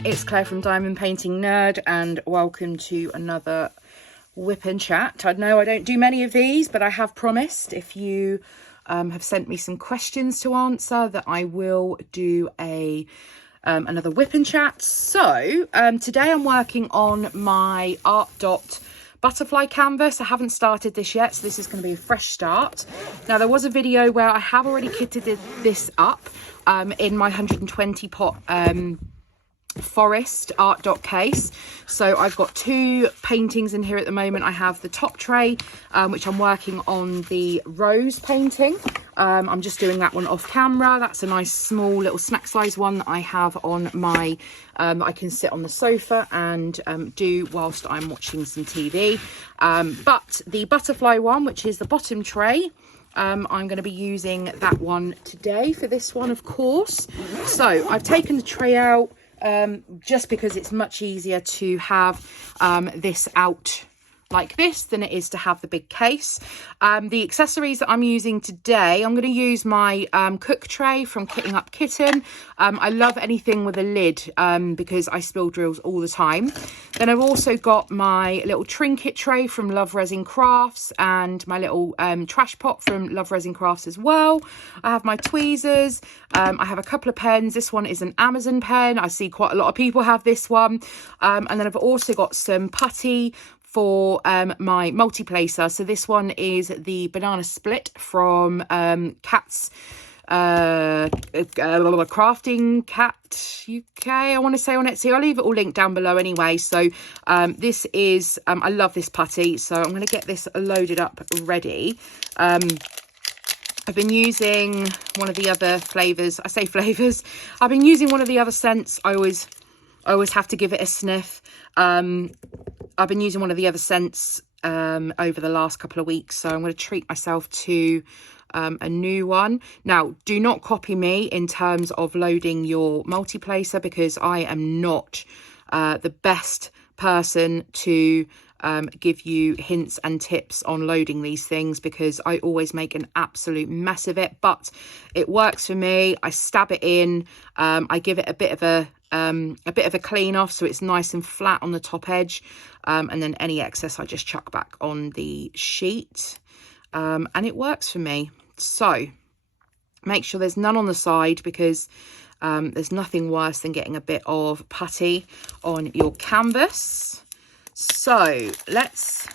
everyone, it's Claire from Diamond Painting Nerd and welcome to another whip and chat. I know I don't do many of these, but I have promised if you have sent me some questions to answer that I will do another whip and chat. So today I'm working on my Art Dot butterfly canvas. I haven't started this yet, so this is going to be a fresh start. Now there was a video where I have already kitted this up in my 120 pot forest Art Dot case. So I've got two paintings in here at the moment. I have the top tray, which I'm working on the rose painting. I'm just doing that one off camera. That's a nice small little snack size one that I have on my that I can sit on the sofa and do whilst I'm watching some TV. But the butterfly one, which is the bottom tray, I'm going to be using that one today for this one, of course. So I've taken the tray out just because it's much easier to have this out like this than it is to have the big case. The accessories that I'm using today, I'm going to use my cook tray from Kitting Up Kitten. I love anything with a lid because I spill drills all the time. Then I've also got my little trinket tray from Love Resin Crafts and my little trash pot from Love Resin Crafts as well. I have my tweezers. I have a couple of pens. This one is an Amazon pen. I see quite a lot of people have this one. And then I've also got some putty for my multi-placer. So this one is the Banana Split from Cat's Crafting Cat UK, I want to say, on Etsy. I'll leave it all linked down below anyway. So this is, I love this putty, so I'm going to get this loaded up ready. I've been using one of the other flavours. I say flavours. I've been using one of the other scents. I always have to give it a sniff. I've been using one of the other scents over the last couple of weeks, so I'm going to treat myself to a new one. Now, do not copy me in terms of loading your multi-placer, because I am not the best person to give you hints and tips on loading these things, because I always make an absolute mess of it. But it works for me. I stab it in. I give it a bit of a clean off so it's nice and flat on the top edge, and then any excess I just chuck back on the sheet, and it works for me. So make sure there's none on the side, because there's nothing worse than getting a bit of putty on your canvas. So let's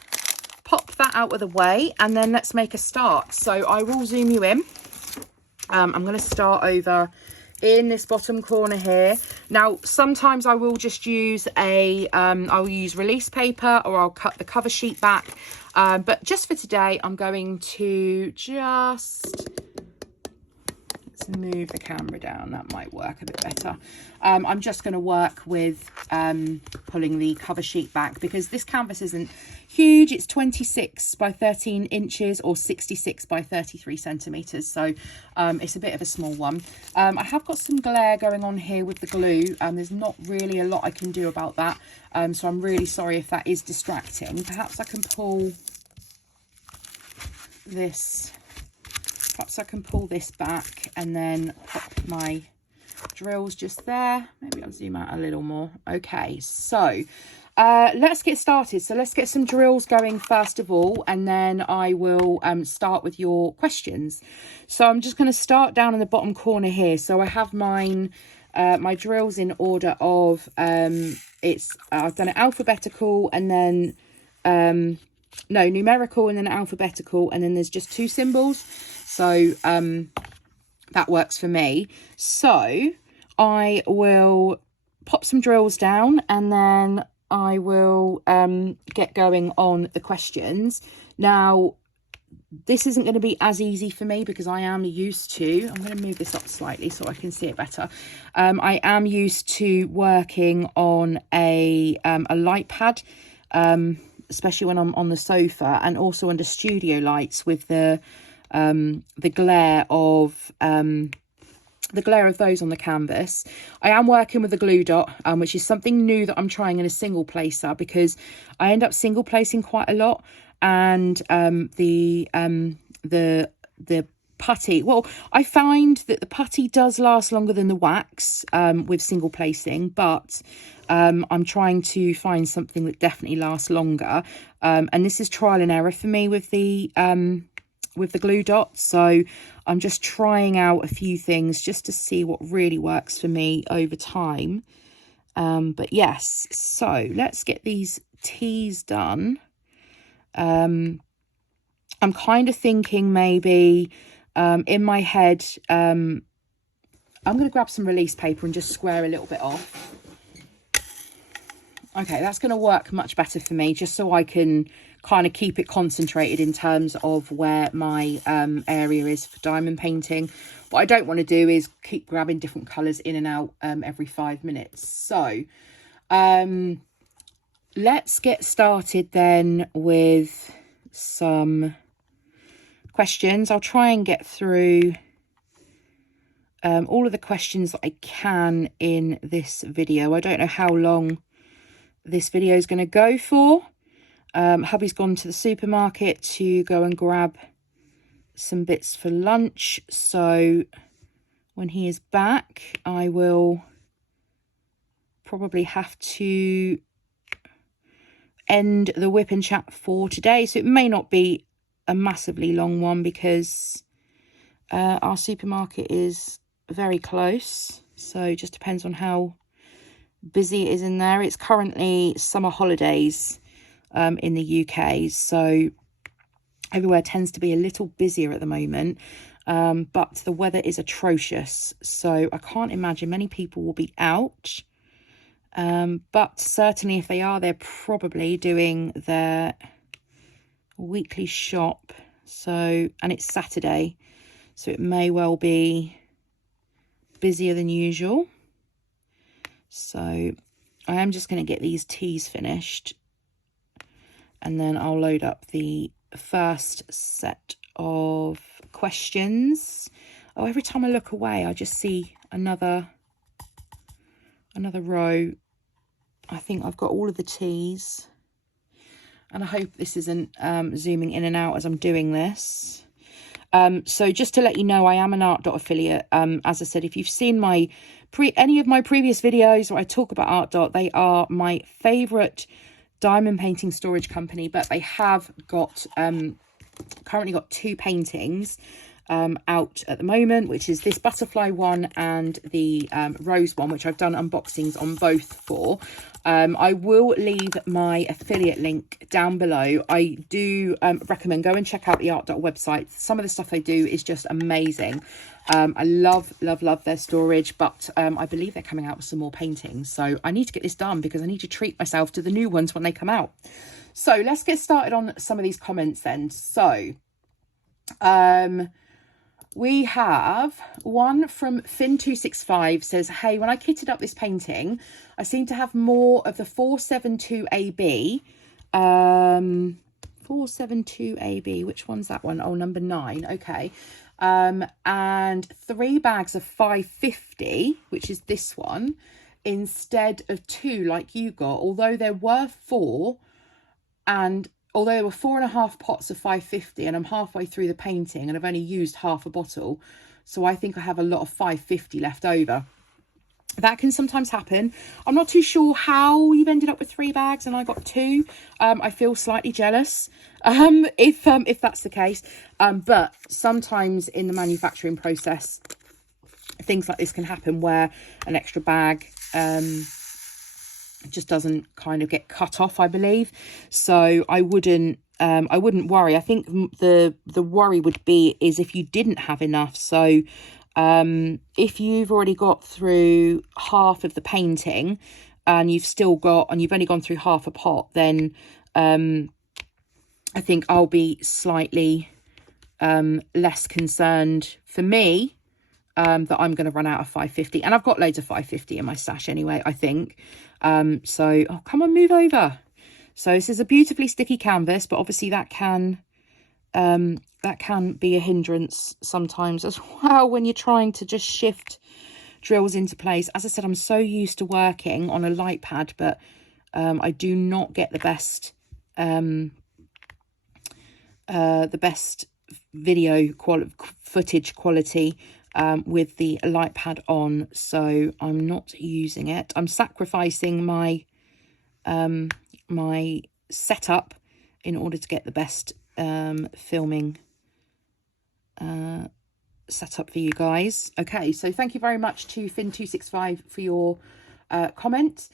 pop that out of the way and then let's make a start. So I will zoom you in. I'm going to start over in this bottom corner here. Now, sometimes I will just use I'll use release paper, or I'll cut the cover sheet back. But just for today, I'm going to just, let's move the camera down. That might work a bit better. I'm just going to work with pulling the cover sheet back, because this canvas isn't huge. It's 26 by 13 inches or 66 by 33 centimeters. So it's a bit of a small one. I have got some glare going on here with the glue. There's not really a lot I can do about that. So I'm really sorry if that is distracting. Perhaps I can pull this. Perhaps I can pull this back and then pop my drills just there. Maybe I'll zoom out a little more. Okay, so let's get started. So let's get some drills going first of all, and then I will start with your questions. So I'm just going to start down in the bottom corner here. So I have mine, my drills in order of, I've done it alphabetical and then, no, numerical and then alphabetical, and then there's just two symbols. So that works for me. So I will pop some drills down and then I will get going on the questions. Now, this isn't going to be as easy for me because I am used to, I'm going to move this up slightly so I can see it better. I am used to working on a light pad, especially when I'm on the sofa, and also under studio lights with the glare of those on the canvas. I am working with a glue dot, which is something new that I'm trying in a single placer, because I end up single placing quite a lot, and the putty, well, I find that the putty does last longer than the wax with single placing, but I'm trying to find something that definitely lasts longer, and this is trial and error for me with the glue dots. So I'm just trying out a few things just to see what really works for me over time. But yes, so let's get these teas done. I'm kind of thinking maybe in my head, I'm going to grab some release paper and just square a little bit off. Okay, that's going to work much better for me, just so I can kind of keep it concentrated in terms of where my area is for diamond painting. What I don't want to do is keep grabbing different colours in and out every 5 minutes. So let's get started then with some questions. I'll try and get through all of the questions that I can in this video. I don't know how long this video is going to go for. Hubby's gone to the supermarket to go and grab some bits for lunch, so when he is back I will probably have to end the whip and chat for today. So it may not be a massively long one because our supermarket is very close, so it just depends on how busy it is in there. It's currently summer holidays in the UK, so everywhere tends to be a little busier at the moment, but the weather is atrocious, so I can't imagine many people will be out, but certainly if they are, they're probably doing their weekly shop. So, and it's Saturday, so it may well be busier than usual. So I am just going to get these teas finished, and then I'll load up the first set of questions. Oh, every time I look away I just see another row. I think I've got all of the teas, and I hope this isn't zooming in and out as I'm doing this. So just to let you know, I am an Art Dot affiliate. As I said, if you've seen my any of my previous videos where I talk about Art Dot, they are my favourite diamond painting storage company, but they have got currently got 2 paintings out at the moment, which is this butterfly one and the rose one, which I've done unboxings on both for. I will leave my affiliate link down below. I do recommend go and check out the Art Dot website. Some of the stuff they do is just amazing. I love their storage, but I believe they're coming out with some more paintings, so I need to get this done because I need to treat myself to the new ones when they come out. So let's get started on some of these comments then. So we have one from Fin265 says, hey, when I kitted up this painting, I seem to have more of the 472AB. 472AB, which one's that one? Oh, number 9. Okay. And 3 bags of 550, which is this one, instead of 2 like you got, although there were 4, and although there were 4.5 pots of 550, and I'm halfway through the painting and I've only used half a bottle, so I think I have a lot of 550 left over. That can sometimes happen. I'm not too sure how you've ended up with 3 bags and I got 2. I feel slightly jealous if that's the case. But sometimes in the manufacturing process, things like this can happen where an extra bag just doesn't kind of get cut off, I believe. So I wouldn't worry. I think the worry would be is if you didn't have enough. So if you've already got through half of the painting and you've only gone through half a pot, then I think I'll be slightly less concerned for me that I'm going to run out of 550, and I've got loads of 550 in my stash anyway, I think. So, oh, come on, move over. So this is a beautifully sticky canvas, but obviously that can be a hindrance sometimes as well when you're trying to just shift drills into place. As I said, I'm so used to working on a light pad, but I do not get the best video quality footage quality with the light pad on, so I'm not using it. I'm sacrificing my my setup in order to get the best filming setup for you guys. Okay, so thank you very much to Finn265 for your comment.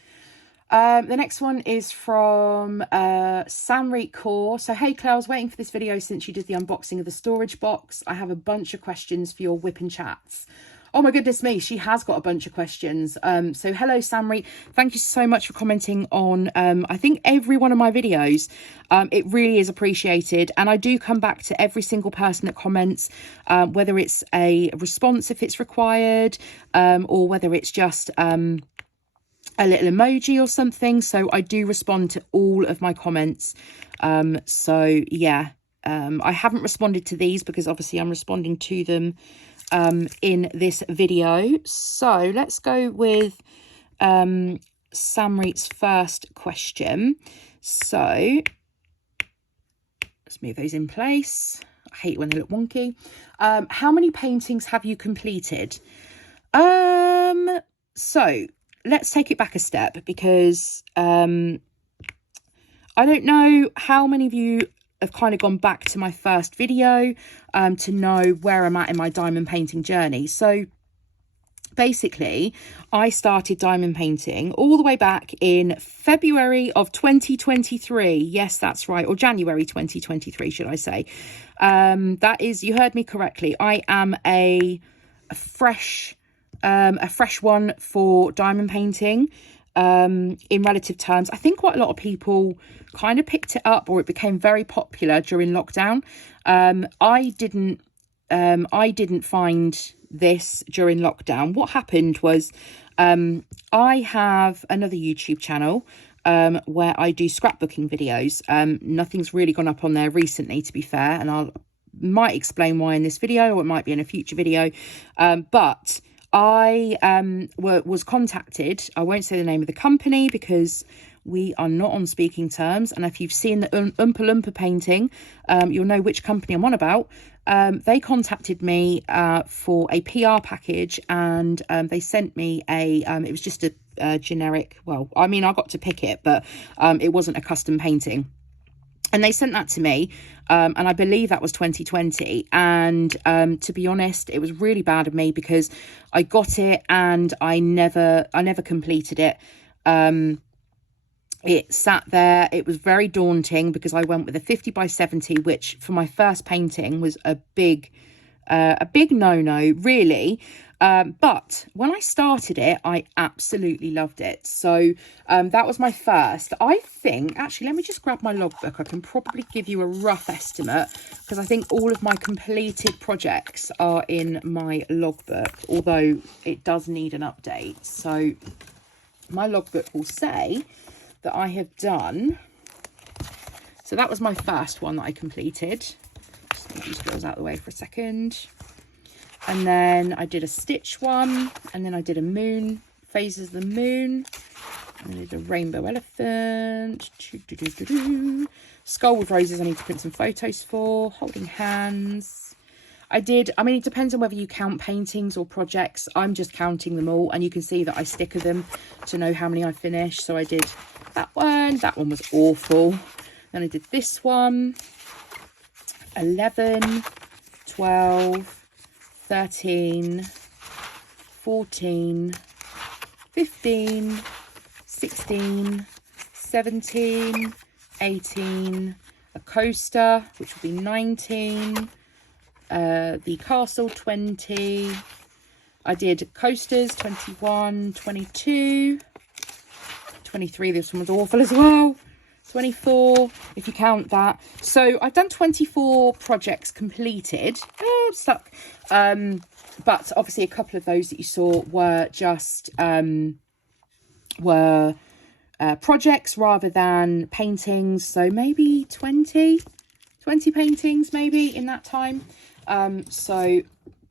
The next one is from Samrit Kaur. So, hey Claire, I was waiting for this video since you did the unboxing of the storage box. I have a bunch of questions for your whipping chats. Oh my goodness me, she has got a bunch of questions. So hello Samrit, thank you so much for commenting on I think every one of my videos. It really is appreciated, and I do come back to every single person that comments, whether it's a response if it's required, or whether it's just a little emoji or something. So I do respond to all of my comments. So yeah, I haven't responded to these because obviously I'm responding to them in this video. So let's go with Samrit's first question. So let's move those in place. I hate when they look wonky. How many paintings have you completed? So let's take it back a step, because I don't know how many of you have kind of gone back to my first video to know where I'm at in my diamond painting journey. So basically, I started diamond painting all the way back in February of 2023. Yes, that's right. Or January 2023, should I say. That is, you heard me correctly. I am a fresh one for diamond painting in relative terms. I think quite a lot of people kind of picked it up, or it became very popular during lockdown. I didn't find this during lockdown. What happened was I have another YouTube channel where I do scrapbooking videos. Nothing's really gone up on there recently, to be fair, and I might explain why in this video, or it might be in a future video. But I was contacted. I won't say the name of the company because we are not on speaking terms. And if you've seen the Oompa Loompa painting, you'll know which company I'm on about. They contacted me for a PR package, and they sent me it was just a generic, well, I mean, I got to pick it, but it wasn't a custom painting. And they sent that to me, and I believe that was 2020. And to be honest, it was really bad of me because I got it and I never completed it. It sat there. It was very daunting because I went with a 50 by 70, which for my first painting was a big no-no, really. But when I started it, I absolutely loved it. So that was my first. I think, actually, let me just grab my logbook. I can probably give you a rough estimate because I think all of my completed projects are in my logbook, although it does need an update. So my logbook will say that I have done. So that was my first one that I completed. Just move these drills out of the way for a second. And then I did a stitch one, and then I did a moon, phases of the moon, and I did a rainbow elephant, skull with roses I need to print some photos for, holding hands. I mean, it depends on whether you count paintings or projects. I'm just counting them all, and you can see that I sticker them to know how many I finished. So I did that one was awful. Then I did this one, 11, 12, 13, 14, 15, 16, 17, 18, a coaster, which will be 19, the castle 20, I did coasters 21, 22, 23, this one was awful as well, 24 if you count that. So I've done 24 projects completed. I'm stuck. But obviously a couple of those that you saw were just projects rather than paintings. So maybe 20 paintings maybe in that time. So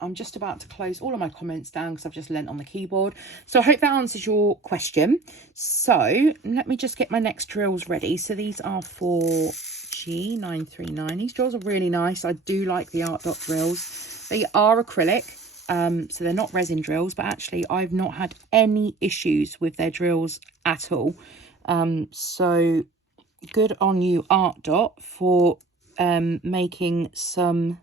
I'm just about to close all of my comments down because I've just leant on the keyboard. So I hope that answers your question. So let me just get my next drills ready. So these are for G939. These drills are really nice. I do like the art dot drills. They are acrylic, so they're not resin drills, but actually I've not had any issues with their drills at all. So good on you, Art Dot, for making some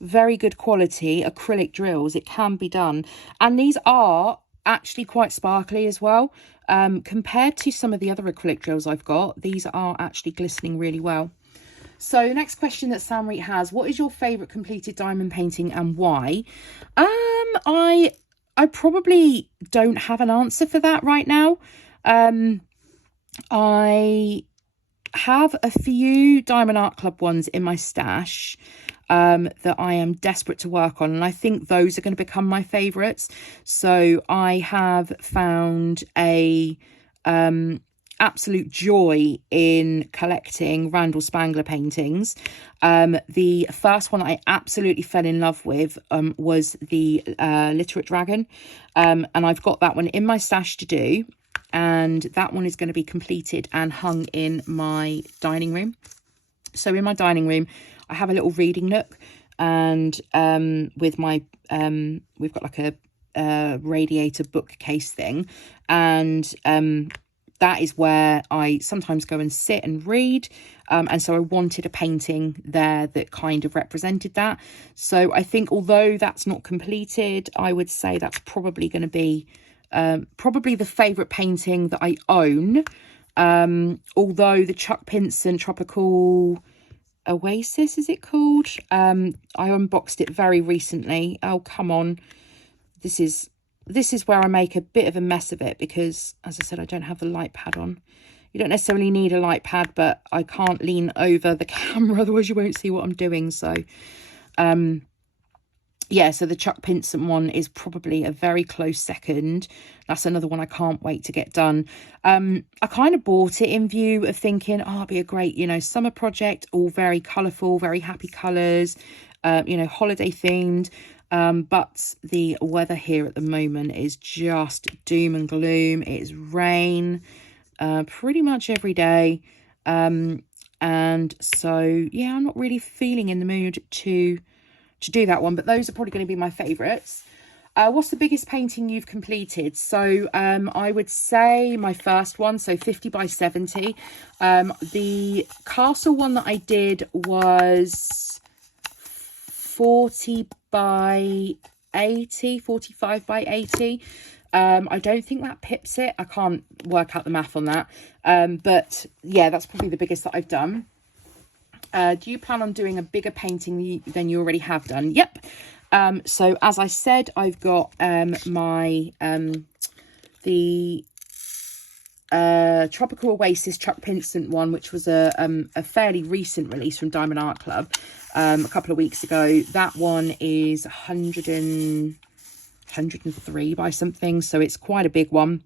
very good quality acrylic drills. It can be done, and these are actually quite sparkly as well. Compared to some of the other acrylic drills I've got, these are actually glistening really well. So the next question that Sam Reed has: what is your favourite completed diamond painting and why? I probably don't have an answer for that right now. I have a few Diamond Art Club ones in my stash that I am desperate to work on, and I think those are going to become my favourites. So I have found a absolute joy in collecting Randall Spangler paintings. The first one I absolutely fell in love with was the Literate Dragon, and I've got that one in my stash to do, and that one is going to be completed and hung in my dining room. So in my dining room I have a little reading nook, and with my we've got like a radiator bookcase thing, and that is where I sometimes go and sit and read. And so I wanted a painting there that kind of represented that. So I think although that's not completed, I would say that's probably going to be probably the favourite painting that I own. Although the Chuck Pinson Tropical Oasis, is it called? I unboxed it very recently. Oh, come on. This is where I make a bit of a mess of it because, as I said, I don't have the light pad on. You don't necessarily need a light pad, but I can't lean over the camera, otherwise you won't see what I'm doing. So, yeah, so the Chuck Pinson one is probably a very close second. That's another one I can't wait to get done. I kind of bought it in view of thinking, oh, it'd be a great, you know, summer project, all very colourful, very happy colours, you know, holiday themed. But the weather here at the moment is just doom and gloom. It's rain pretty much every day. And so, yeah, I'm not really feeling in the mood to do that one. But those are probably going to be my favourites. What's the biggest painting you've completed? So I would say my first one, so 50 by 70. The castle one that I did was 40 by 80, 45 by 80. I don't think that pips it. I can't work out the math on that. But yeah, that's probably the biggest that I've done. Do you plan on doing a bigger painting than you already have done? Yep. So as I said, I've got my the Tropical Oasis Chuck Pinson one, which was a fairly recent release from Diamond Art Club a couple of weeks ago. That one is 103 by something, so it's quite a big one.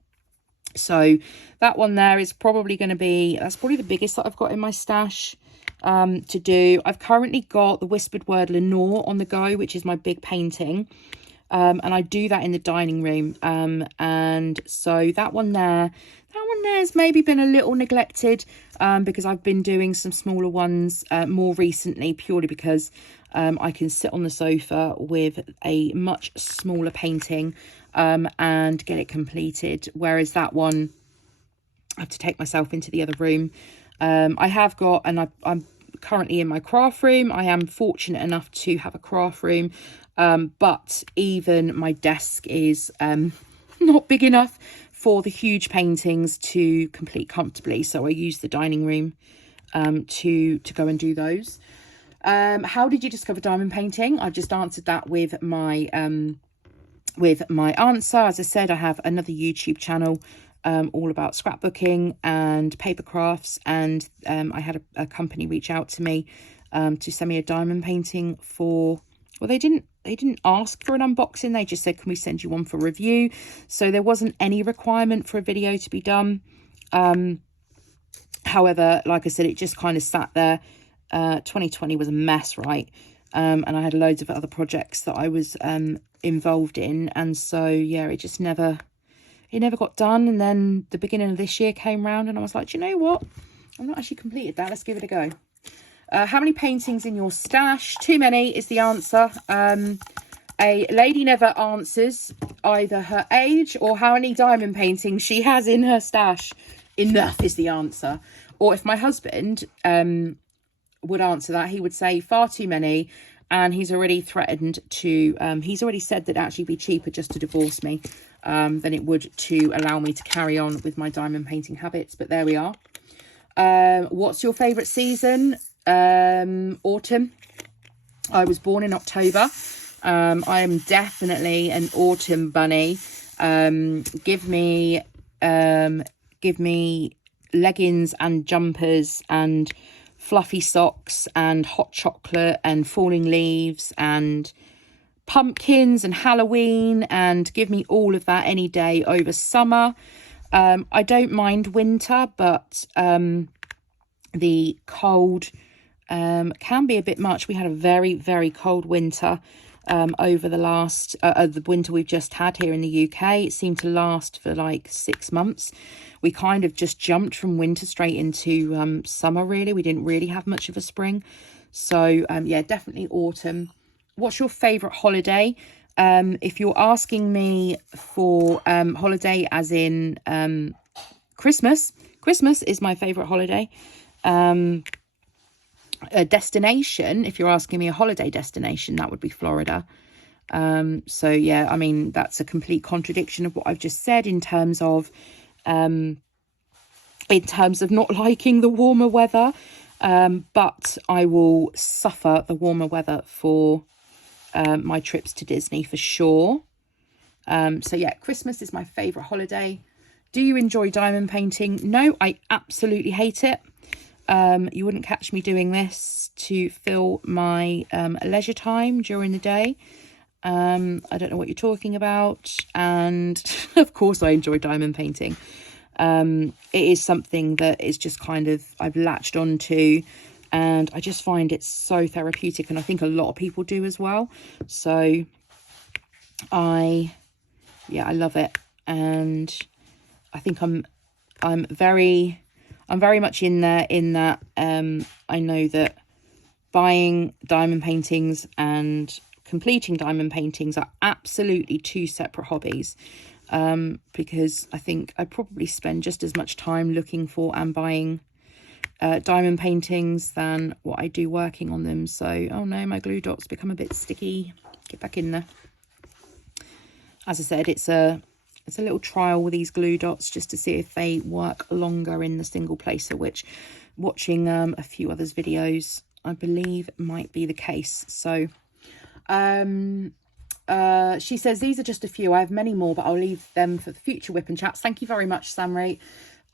So that one there is probably going to be, that's probably the biggest that I've got in my stash to do. I've currently got the Whispered Word Lenore on the go, which is my big painting, and I do that in the dining room, and so that one there has maybe been a little neglected because I've been doing some smaller ones more recently, purely because I can sit on the sofa with a much smaller painting and get it completed, whereas that one I have to take myself into the other room. I have got, and I'm currently in my craft room. I am fortunate enough to have a craft room, but even my desk is not big enough for the huge paintings to complete comfortably, so I use the dining room to go and do those. How did you discover diamond painting? I've just answered that with my answer. As I said, I have another YouTube channel all about scrapbooking and paper crafts, and I had a company reach out to me to send me a diamond painting for, well, they didn't ask for an unboxing, they just said, can we send you one for review? So there wasn't any requirement for a video to be done. However, like I said, it just kind of sat there. 2020 was a mess, right? And I had loads of other projects that I was involved in, and so yeah, it never got done. And then the beginning of this year came round and I was like, do you know what, I've not actually completed that, let's give it a go. How many paintings in your stash? Too many is the answer. A lady never answers either her age or how many diamond paintings she has in her stash. Enough is the answer. Or if my husband would answer that, he would say far too many, and he's already threatened to, he's already said that it'd actually be cheaper just to divorce me than it would to allow me to carry on with my diamond painting habits. But there we are. What's your favourite season? Autumn. I was born in October. I am definitely an autumn bunny. Give me leggings and jumpers and fluffy socks and hot chocolate and falling leaves and pumpkins and Halloween, and give me all of that any day over summer. I don't mind winter, but the cold can be a bit much. We had a very, very cold winter over the last the winter we've just had here in the UK. It seemed to last for like 6 months. We kind of just jumped from winter straight into summer, really. We didn't really have much of a spring. So yeah, definitely autumn. What's your favourite holiday? If you're asking me for holiday as in Christmas is my favourite holiday. A destination, if you're asking me a holiday destination, that would be Florida. So yeah, I mean, that's a complete contradiction of what I've just said in terms of not liking the warmer weather, but I will suffer the warmer weather for my trips to Disney for sure. So yeah, Christmas is my favourite holiday. Do you enjoy diamond painting? No, I absolutely hate it. You wouldn't catch me doing this to fill my leisure time during the day. I don't know what you're talking about. And of course I enjoy diamond painting. It is something that is just kind of, I've latched onto, and I just find it so therapeutic, and I think a lot of people do as well. So I love it, and I think I'm very much in there in that I know that buying diamond paintings and completing diamond paintings are absolutely two separate hobbies, because I think I probably spend just as much time looking for and buying diamond paintings than what I do working on them. So, oh no, my glue dot's become a bit sticky. Get back in there. As I said, it's a little trial with these glue dots just to see if they work longer in the single placer, which watching a few others videos, I believe might be the case. So she says, these are just a few. I have many more, but I'll leave them for the future whip and chats. Thank you very much, Samray.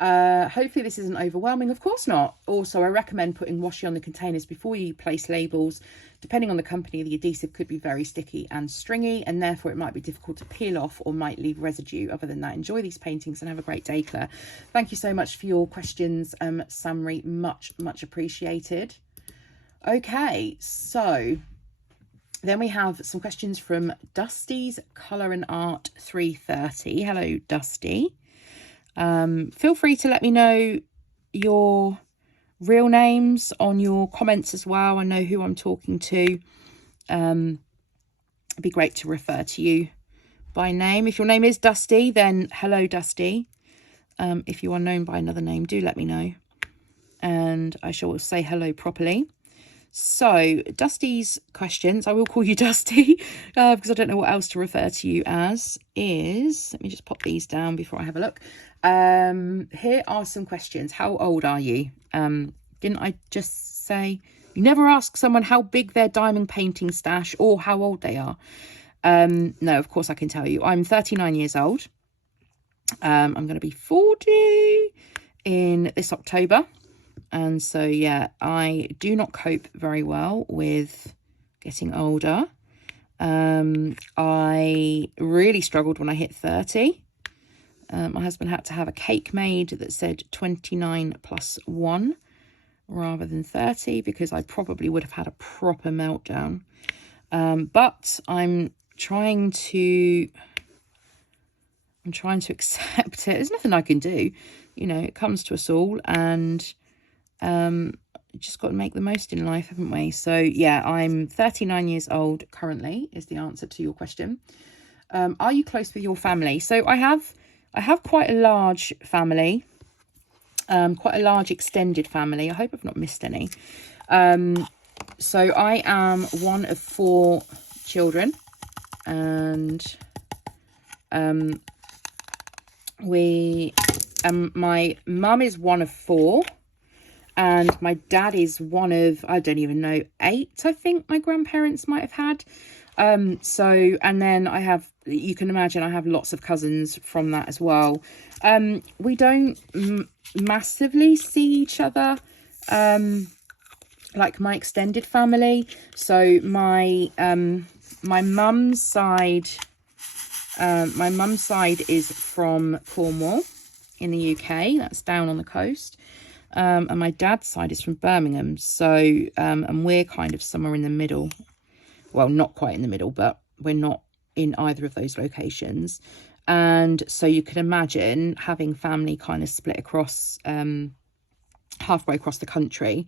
Hopefully this isn't overwhelming. Of course not. Also, I recommend putting washi on the containers before you place labels. Depending on the company, the adhesive could be very sticky and stringy, and therefore it might be difficult to peel off or might leave residue. Other than that, enjoy these paintings and have a great day, Claire. Thank you so much for your questions, Samri. Much appreciated. Okay, so then we have some questions from Dusty's Colour and Art 330. Hello, Dusty. Feel free to let me know your real names on your comments as well. I know who I'm talking to. It'd be great to refer to you by name. If your name is Dusty, then hello, Dusty. If you are known by another name, do let me know, and I shall say hello properly. So Dusty's questions, I will call you Dusty because I don't know what else to refer to you as, is, let me just pop these down before I have a look. Here are some questions. How old are you? Didn't I just say you never ask someone how big their diamond painting stash or how old they are? No, of course I can tell you. I'm 39 years old. I'm going to be 40 in this October. And so, yeah, I do not cope very well with getting older. I really struggled when I hit 30. My husband had to have a cake made that said 29 plus 1 rather than 30 because I probably would have had a proper meltdown. But I'm trying to accept it. There's nothing I can do. You know, it comes to us all, and just got to make the most in life, haven't we? So yeah, I'm 39 years old currently is the answer to your question. Are you close with your family? So I have quite a large family, quite a large extended family. I hope I've not missed any. So I am one of 4 children, and my mum is one of 4, and my dad is one of, I don't even know, 8, I think my grandparents might have had. So, and then I have, you can imagine, I have lots of cousins from that as well. We don't massively see each other, like my extended family. So my mum's side is from Cornwall in the UK. That's down on the coast. And my dad's side is from Birmingham. So, and we're kind of somewhere in the middle. Well, not quite in the middle, but we're not in either of those locations. And so you can imagine having family kind of split across, halfway across the country.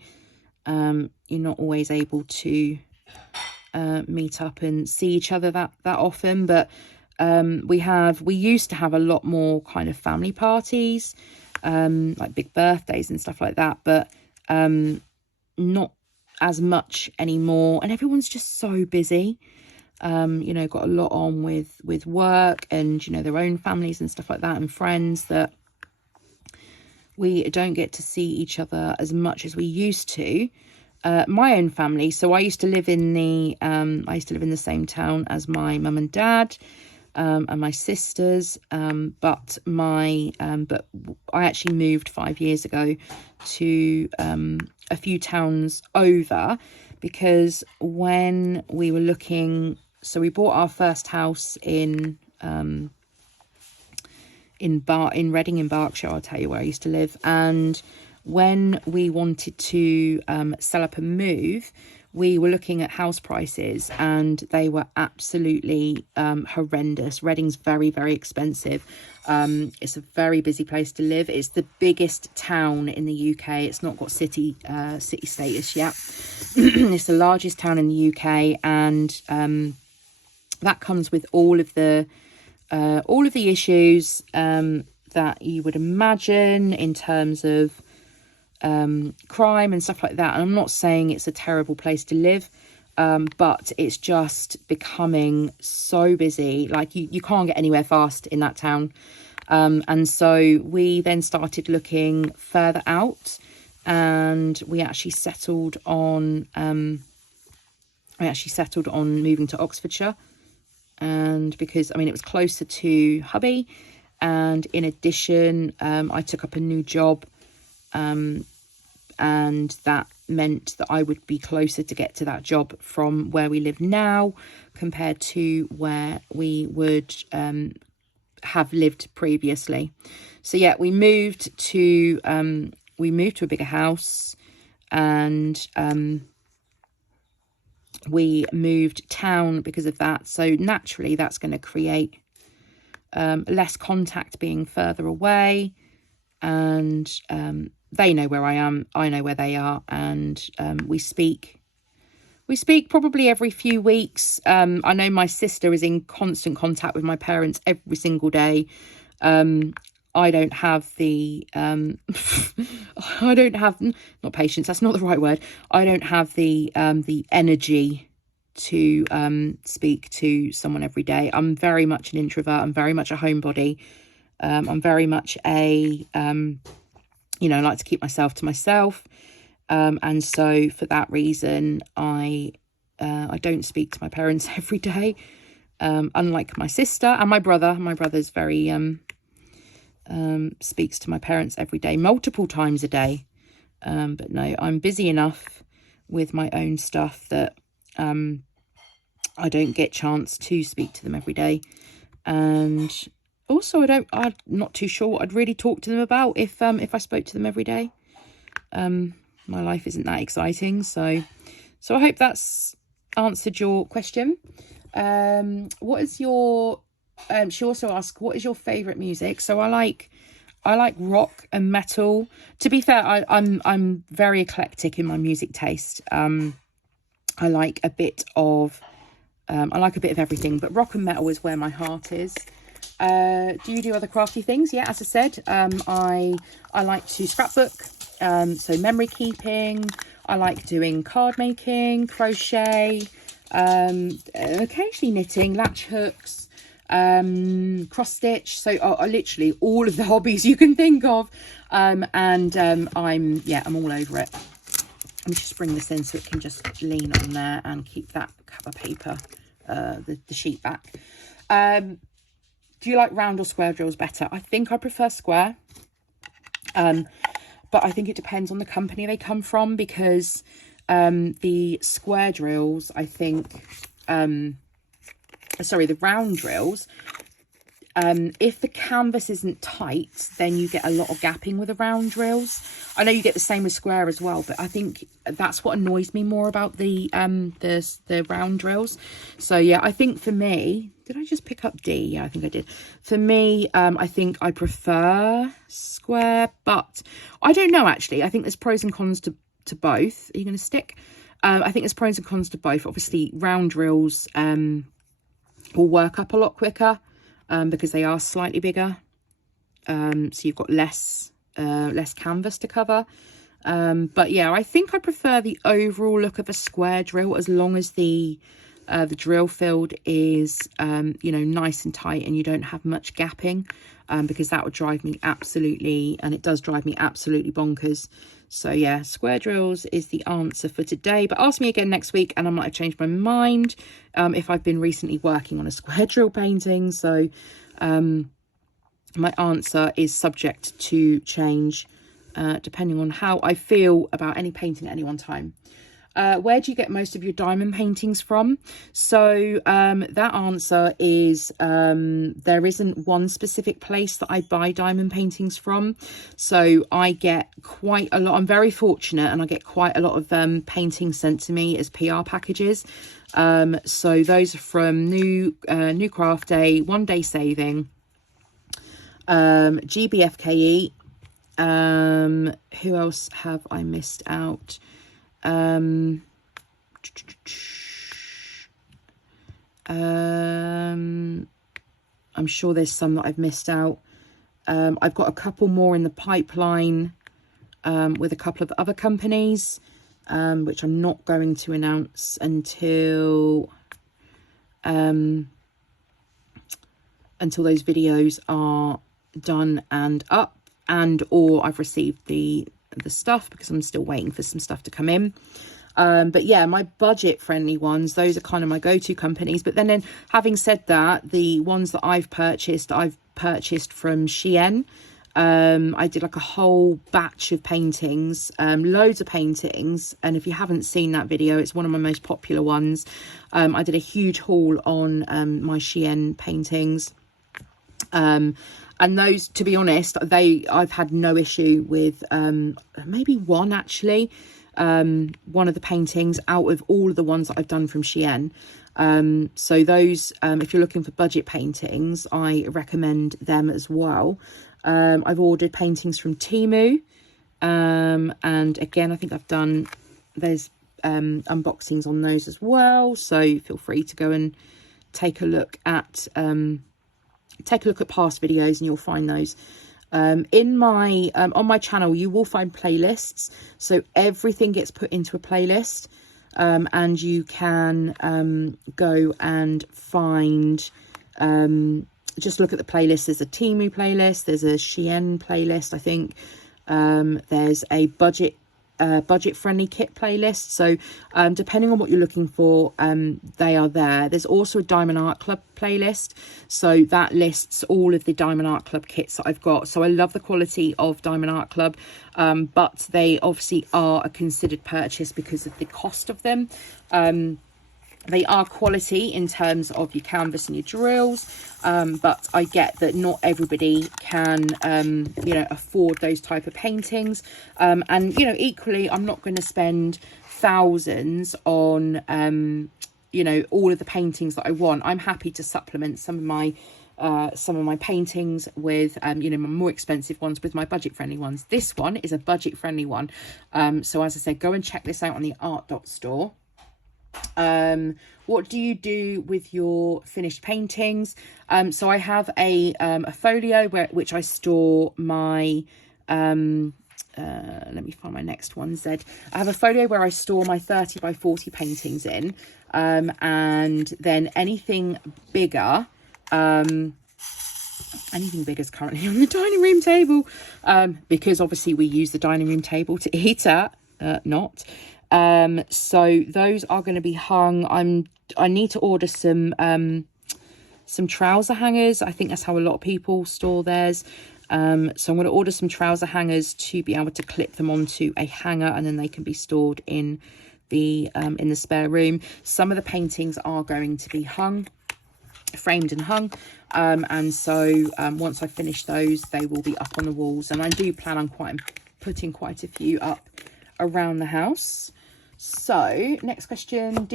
You're not always able to meet up and see each other that often, but we used to have a lot more kind of family parties, like big birthdays and stuff like that, but not as much anymore, and everyone's just so busy. You know, got a lot on with work and, you know, their own families and stuff like that, and friends, that we don't get to see each other as much as we used to. My own family, so I used to live in the same town as my mum and dad, and my sisters, but I actually moved 5 years ago to a few towns over, because when we were looking, so we bought our first house in Reading in Berkshire. I'll tell you where I used to live. And when we wanted to sell up and move, we were looking at house prices, and they were absolutely horrendous. Reading's very, very expensive. It's a very busy place to live. It's the biggest town in the UK. It's not got city status yet. It's the largest town in the UK, and that comes with all of the issues that you would imagine in terms of crime and stuff like that. And I'm not saying it's a terrible place to live, but it's just becoming so busy. Like you can't get anywhere fast in that town. And so we then started looking further out, and we actually settled on moving to Oxfordshire. And because, I mean, it was closer to hubby, and in addition, I took up a new job, and that meant that I would be closer to get to that job from where we live now compared to where we would have lived previously. So yeah, we moved to a bigger house, and we moved town because of that. So naturally that's going to create less contact being further away, and they know where I am, I know where they are, and we speak probably every few weeks. I know my sister is in constant contact with my parents every single day. I don't have the I don't have, not patience, that's not the right word, I don't have the energy to speak to someone every day. I'm very much an introvert. I'm very much a homebody. I'm very much a I like to keep myself to myself, and so for that reason I don't speak to my parents every day, unlike my sister and my brother. My brother's very speaks to my parents every day, multiple times a day, but no, I'm busy enough with my own stuff that I don't get chance to speak to them every day. And also I'm not too sure what I'd really talk to them about if I spoke to them every day. My life isn't that exciting, so I hope that's answered your question. What is your she also asked, what is your favorite music? So I I like rock and metal. To be fair, I'm very eclectic in my music taste. I like a bit of everything, but rock and metal is where my heart is. Do you do other crafty things? Yeah, as I said, I like to scrapbook, so memory keeping. I like doing card making, crochet, occasionally knitting, latch hooks, cross stitch. So literally all of the hobbies you can think of. I'm all over it. Let me just bring this in so it can just lean on there and keep that cover paper, the sheet back. Do you like round or square drills better? I think I prefer square. But I think it depends on the company they come from, because the square drills, I think, the round drills, if the canvas isn't tight, then you get a lot of gapping with the round drills. I know you get the same with square as well, but I think that's what annoys me more about the round drills. So yeah, I think for me, did I just pick up D? Yeah, I think I did. For me, I think I prefer square, but I don't know actually. I think there's pros and cons to both. Are you going to stick? I think there's pros and cons to both. Obviously, round drills will work up a lot quicker. Because they are slightly bigger, so you've got less canvas to cover. But yeah, I think I prefer the overall look of a square drill, as long as the drill field is nice and tight and you don't have much gapping, because that would drive me absolutely, and it does drive me absolutely bonkers. So yeah, square drills is the answer for today, but ask me again next week and I might have changed my mind if I've been recently working on a square drill painting. So my answer is subject to change depending on how I feel about any painting at any one time. Where do you get most of your diamond paintings from? So that answer is there isn't one specific place that I buy diamond paintings from. So I get quite a lot. I'm very fortunate, and I get quite a lot of paintings sent to me as PR packages. So those are from New Craft Day, One Day Saving, GBFKE. Who else have I missed out? I'm sure there's some that I've missed out. I've got a couple more in the pipeline with a couple of other companies, which I'm not going to announce until those videos are done and up, and or I've received the stuff, because I'm still waiting for some stuff to come in. But yeah, my budget friendly ones, those are kind of my go-to companies. But then having said that, the ones that I've purchased from Shein. I did like a whole batch of paintings, loads of paintings, and if you haven't seen that video, it's one of my most popular ones. I did a huge haul on my Shein paintings. And those, to be honest, I've had no issue with maybe one actually, one of the paintings out of all of the ones that I've done from Shein. So those, if you're looking for budget paintings, I recommend them as well. I've ordered paintings from Temu, and again, I think there's unboxings on those as well. So feel free to go and take a look at past videos, and you'll find those. In my on my channel, you will find playlists, so everything gets put into a playlist, and you can go and find, just look at the playlist. There's a Temu playlist, there's a Shein playlist, I think, there's a budget friendly kit playlist. So depending on what you're looking for, they are there. There's also a Diamond Art Club playlist, so that lists all of the Diamond Art Club kits that I've got. So I love the quality of Diamond Art Club, but they obviously are a considered purchase because of the cost of them. They are quality in terms of your canvas and your drills, but I get that not everybody can, afford those type of paintings. And, equally, I'm not going to spend thousands on, all of the paintings that I want. I'm happy to supplement some of my some of my paintings with, you know, my more expensive ones with my budget friendly ones. This one is a budget friendly one. So as I said, go and check this out on the art.store. What do you do with your finished paintings? So I have a folio which I store my, let me find my next one, Z. I have a folio where I store my 30 by 40 paintings in, and then anything bigger, is currently on the dining room table, because obviously we use the dining room table to eat at, not. So those are going to be hung. I need to order some trouser hangers. I think that's how a lot of people store theirs. So I'm going to order some trouser hangers to be able to clip them onto a hanger, and then they can be stored in the spare room. Some of the paintings are going to be hung, framed and hung, and so once I finish those, they will be up on the walls, and I do plan on putting quite a few up around the house. So next question,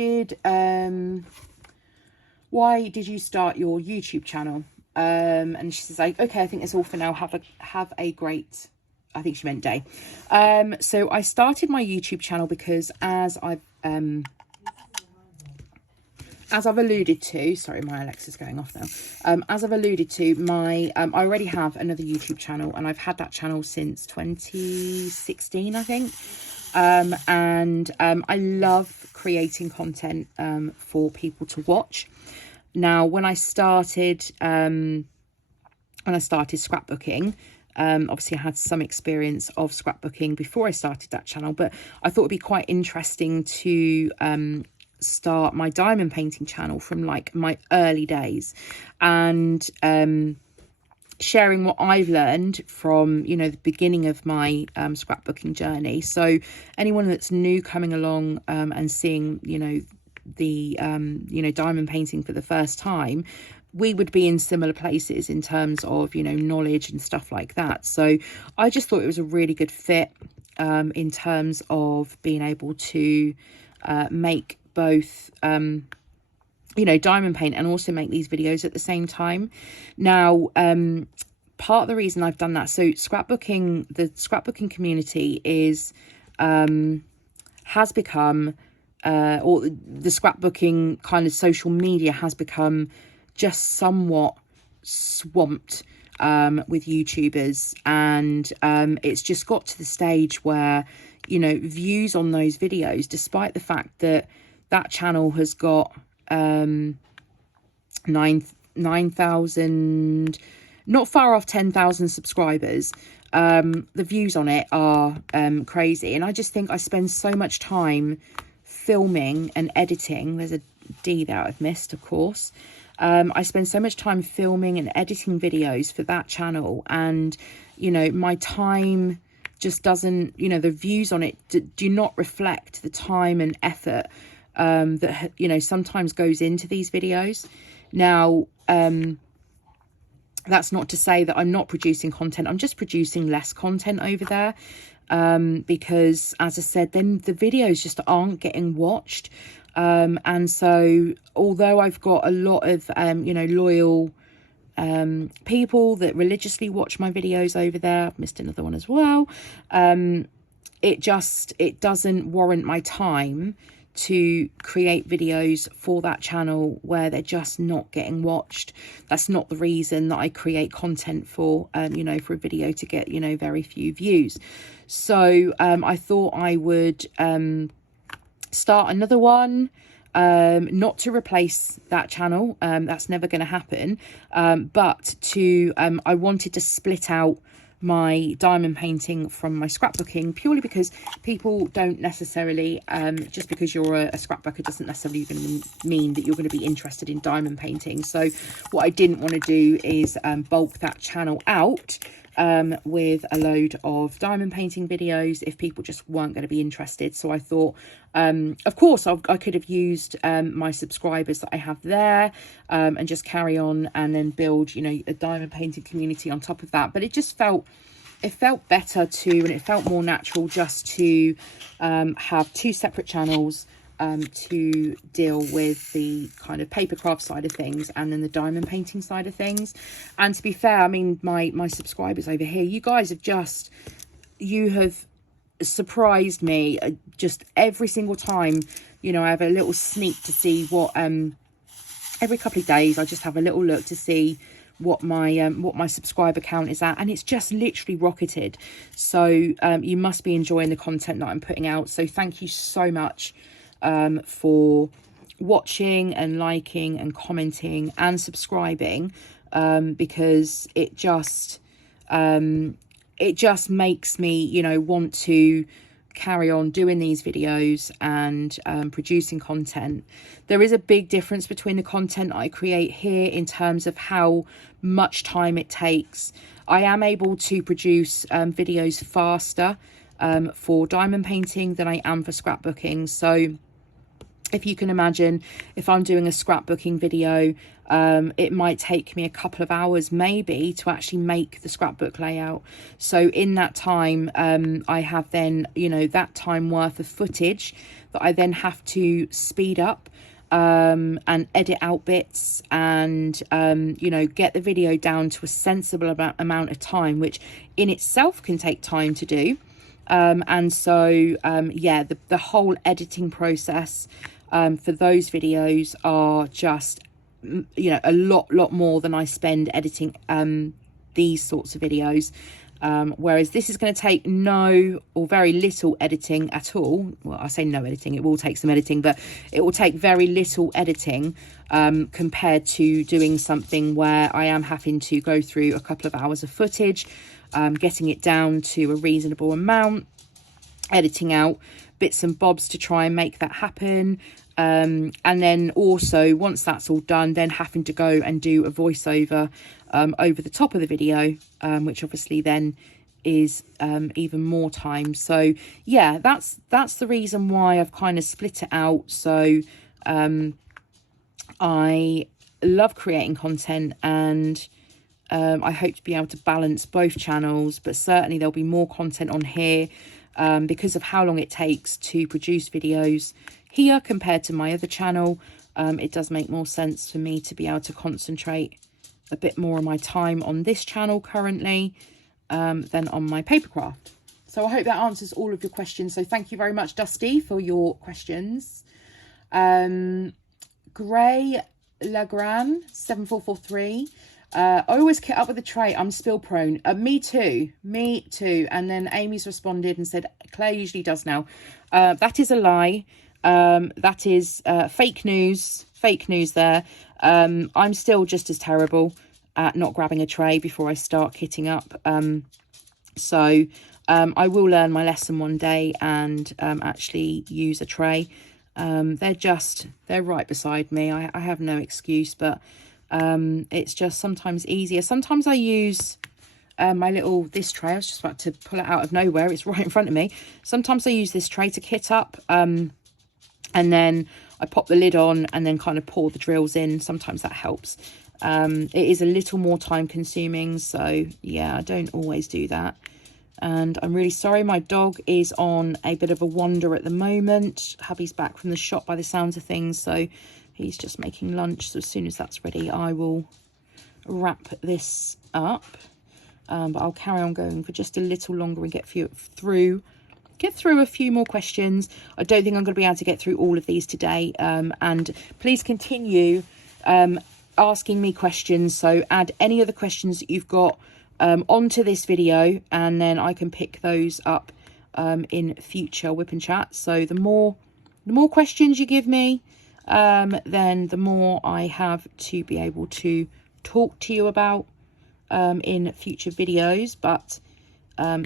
why did you start your YouTube channel? And she says, like, okay, I think that's all for now. Have a great, I think she meant day. So I started my YouTube channel because as I've alluded to, sorry, my Alexa's going off now. As I've alluded to, I already have another YouTube channel, and I've had that channel since 2016, I think. And I love creating content for people to watch. Now, when I started scrapbooking, obviously I had some experience of scrapbooking before I started that channel, but I thought it'd be quite interesting to start my diamond painting channel from like my early days, and sharing what I've learned from, you know, the beginning of my scrapbooking journey. So anyone that's new coming along and seeing, you know, the diamond painting for the first time, we would be in similar places in terms of, you know, knowledge and stuff like that. So I just thought it was a really good fit in terms of being able to make both you know, diamond paint and also make these videos at the same time. Now, part of the reason I've done that, so the scrapbooking community has become, or the scrapbooking kind of social media has become just somewhat swamped with YouTubers, and it's just got to the stage where, you know, views on those videos, despite the fact that that channel has got 9,000, not far off 10,000 subscribers, the views on it are crazy. And I just think I spend so much time filming and editing. There's a D there I've missed, of course. I spend so much time filming and editing videos for that channel, and, you know, my time just doesn't, you know, the views on it do not reflect the time and effort that, you know, sometimes goes into these videos. Now, that's not to say that I'm not producing content. I'm just producing less content over there, because, as I said, then the videos just aren't getting watched. And so, although I've got a lot of, you know, loyal people that religiously watch my videos over there, I've missed another one as well, it doesn't warrant my time to create videos for that channel where they're just not getting watched. That's not the reason that I create content for, you know, for a video to get, you know, very few views. So I thought I would start another one, not to replace that channel, that's never going to happen, but to I wanted to split out my diamond painting from my scrapbooking, purely because people don't necessarily, just because you're a scrapbooker doesn't necessarily even mean that you're going to be interested in diamond painting. So what I didn't want to do is bulk that channel out with a load of diamond painting videos if people just weren't going to be interested. So I thought, of course, I could have used my subscribers that I have there, and just carry on and then build, you know, a diamond painting community on top of that. But it just felt better to, and it felt more natural just to have two separate channels, to deal with the kind of paper craft side of things and then the diamond painting side of things. And to be fair, I mean, my subscribers over here, you guys have just, you have surprised me just every single time. You know, I have a little sneak to see what every couple of days I just have a little look to see what my subscriber count is at, and it's just literally rocketed. So you must be enjoying the content that I'm putting out. So thank you so much for watching and liking and commenting and subscribing, because it just makes me, you know, want to carry on doing these videos and producing content. There is a big difference between the content I create here in terms of how much time it takes. I am able to produce videos faster for diamond painting than I am for scrapbooking. So if you can imagine, if I'm doing a scrapbooking video, it might take me a couple of hours maybe to actually make the scrapbook layout. So in that time, I have then, you know, that time worth of footage that I then have to speed up and edit out bits and, you know, get the video down to a sensible amount of time, which in itself can take time to do. And so, yeah, the whole editing process for those videos are just, you know, a lot more than I spend editing these sorts of videos. Whereas this is going to take no or very little editing at all. Well, I say no editing, it will take some editing, but it will take very little editing compared to doing something where I am having to go through a couple of hours of footage, getting it down to a reasonable amount, editing out bits and bobs to try and make that happen, and then also once that's all done, then having to go and do a voiceover over the top of the video, which obviously then is even more time. So yeah, that's the reason why I've kind of split it out. So I love creating content, and I hope to be able to balance both channels, but certainly there'll be more content on here because of how long it takes to produce videos here compared to my other channel. It does make more sense for me to be able to concentrate a bit more of my time on this channel currently than on my papercraft. So I hope that answers all of your questions. So thank you very much, Dusty, for your questions. Gray Legrand 7443. I always kit up with a tray. I'm spill prone. Me too. And then Amy's responded and said, Claire usually does now. That is a lie. That is fake news there. I'm still just as terrible at not grabbing a tray before I start kitting up. So I will learn my lesson one day and actually use a tray. They're right beside me. I have no excuse, but it's just sometimes easier. Sometimes I use this tray. I was just about to pull it out of nowhere. It's right in front of me. Sometimes I use this tray to kit up, and then I pop the lid on and then kind of pour the drills in. Sometimes that helps. It is a little more time consuming, so yeah, I don't always do that. And I'm really sorry, my dog is on a bit of a wander at the moment. Hubby's back from the shop by the sounds of things, so he's just making lunch. So as soon as that's ready, I will wrap this up. But I'll carry on going for just a little longer and get through a few more questions. I don't think I'm going to be able to get through all of these today. And please continue asking me questions. So add any other questions that you've got onto this video, and then I can pick those up in future whip and chat. So the more questions you give me, then the more I have to be able to talk to you about in future videos. But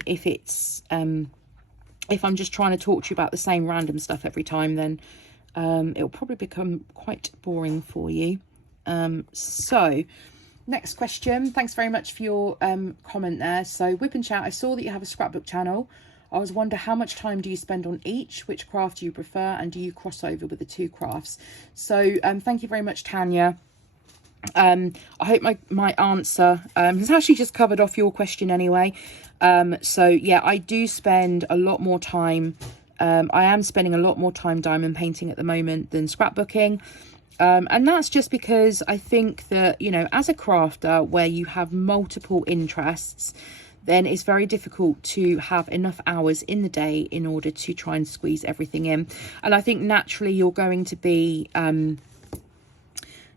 if I'm just trying to talk to you about the same random stuff every time, then it'll probably become quite boring for you. So next question. Thanks very much for your comment there. So whip and chat, I saw that you have a scrapbook channel. I was wondering, how much time do you spend on each? Which craft do you prefer? And do you cross over with the two crafts? So thank you very much, Tanya. I hope my answer has actually just covered off your question anyway. So yeah, I do spend a lot more time I am spending a lot more time diamond painting at the moment than scrapbooking. And that's just because I think that, you know, as a crafter where you have multiple interests, then it's very difficult to have enough hours in the day in order to try and squeeze everything in. And I think naturally you're going to be